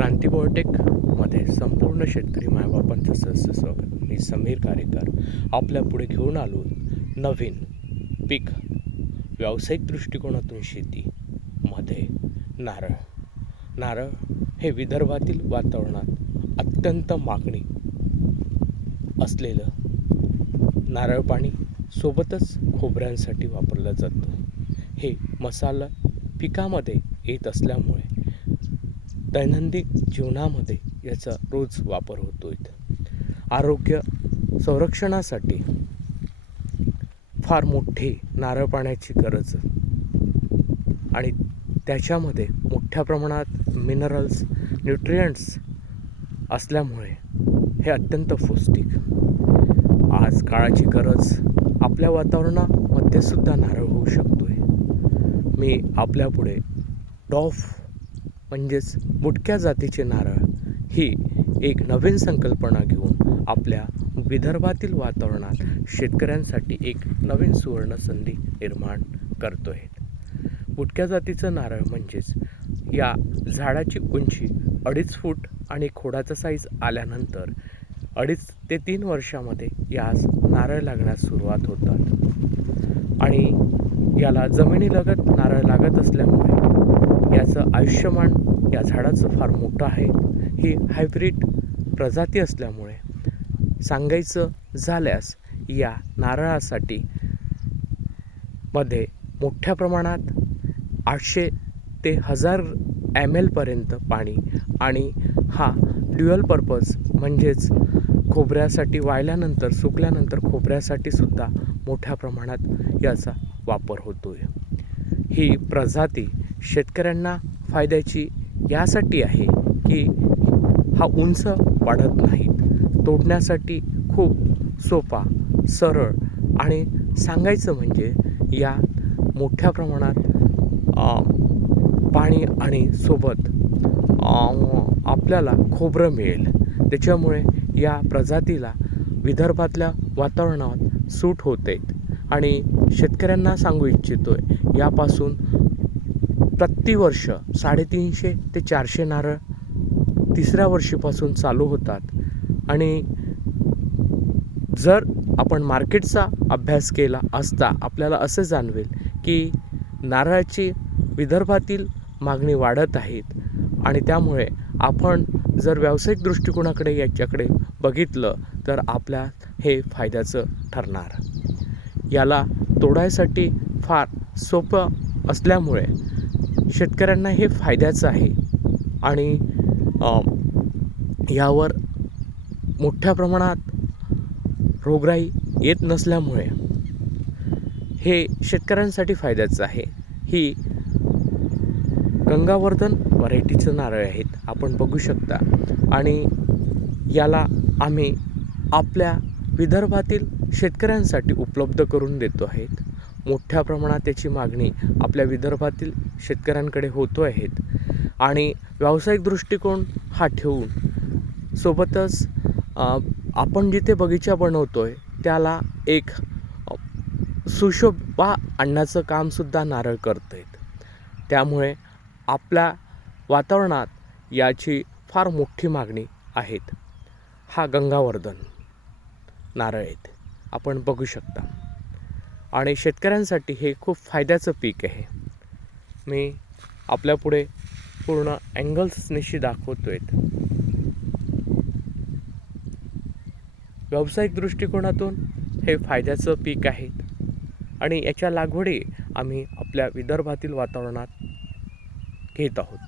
क्रांती बायोटेकमध्ये संपूर्ण शेतकरी मायबापांचं सहस्य स्वागत. मी समीर कारेकर आपल्या पुढे घेऊन आलो नवीन पीक. व्यावसायिक दृष्टिकोनातून शेती मध्ये नारळ. नारळ हे विदर्भातील वातावरणात अत्यंत मागणी असलेलं नारळ पाणी सोबतच खोबऱ्यांसाठी वापरलं जातं. हे मसाला पिकामध्ये येत असल्यामुळे दैनंदिन जीवनामध्ये याचा रोज वापर होतो आरोग्य संरक्षणासाठी फार मोठी नारळ पाण्याची गरज आणि त्याच्यामध्ये मोठ्या प्रमाणात मिनरल्स न्यूट्रियंट्स असल्यामुळे हे अत्यंत पौष्टिक. आज काळाची गरज आपल्या वातावरणामध्ये सुद्धा नारळ होऊ शकतो आहे मी आपल्यापुढे डॉफ म्हणजेच बुटक्या जातीचे नारळ ही एक नवीन संकल्पना घेऊन आपल्या विदर्भातील वातावरणात शेतकऱ्यांसाठी एक नवीन सुवर्ण संधी निर्माण करतो आहे बुटक्या जातीचं नारळ म्हणजेच या झाडाची उंची अडीच फूट आणि खोडाचा साईज आल्यानंतर अडीच ते तीन वर्षामध्ये यास नारळ लागण्यास सुरुवात होतात. आणि याला जमिनीलगत नारळ लागत असल्यामुळे याचं आयुष्यमान या झाडाचं फार मोठं आहे. ही हायब्रिड प्रजाती असल्यामुळे सांगायचं झाल्यास या नारळासाठी मध्ये मोठ्या प्रमाणात आठशे ते हजार एम एलपर्यंत पाणी आणि हा ड्युअल पर्पज म्हणजेच खोबऱ्यासाठी वाळल्यानंतर सुकल्यानंतर खोबऱ्यासाठी सुद्धा मोठ्या प्रमाणात याचा वापर होतो आहे ही प्रजाती शेतकऱ्यांना फायद्याची यासाठी आहे की हा उंच वाढत नाहीत तोडण्यासाठी खूप सोपा सरळ आणि सांगायचं म्हणजे या मोठ्या प्रमाणात पाणी आणि सोबत आपल्याला खोबरं मिळेल. त्याच्यामुळे या प्रजातीला विदर्भातल्या वातावरणात सूट होते. आणि शेतकऱ्यांना सांगू इच्छितो आहे यापासून प्रतिवर्ष साडेतीनशे ते चारशे नारळ तिसऱ्या वर्षीपासून चालू होतात. आणि जर आपण मार्केटचा अभ्यास केला असता आपल्याला असे जाणवेल की नारळाची विदर्भातील मागणी वाढत आहेत. आणि त्यामुळे आपण जर व्यावसायिक दृष्टिकोनाकडे याच्याकडे बघितलं तर आपल्या हे फायद्याचं ठरणार. याला तोडायसाठी फार सोपं असल्यामुळे शेतकऱ्यांना हे फायद्याचं आहे. आणि यावर मोठ्या प्रमाणात रोगराई येत नसल्यामुळे हे शेतकऱ्यांसाठी फायद्याचं आहे. ही गंगावर्धन व्हरायटीचं नारळ आहेत आपण बघू शकता. आणि याला आम्ही आपल्या विदर्भातील शेतकऱ्यांसाठी उपलब्ध करून देतो आहेत. मोठ्या प्रमाणात त्याची मागणी आपल्या विदर्भातील शेतकऱ्यांकडे होतो. आहेत आणि व्यावसायिक दृष्टिकोन हा ठेवून सोबतच आपण जिथे बगीचा बनवतो आहे त्याला एक सुशोभा आणण्याचं कामसुद्धा नारळ करत आहेत त्यामुळे आपल्या वातावरणात याची फार मोठी मागणी आहेत. हा गंगावर्धन नारळ आहेत आपण बघू शकता. आणि शेतकऱ्यांसाठी हे खूप फायद्याचं पीक आहे. मी आपल्यापुढे पूर्ण अँगल्स निशी दाखवतो आहेत व्यावसायिक दृष्टिकोनातून हे फायद्याचं पीक आहे. आणि याच्या लागवडी आम्ही आपल्या विदर्भातील वातावरणात घेत आहोत.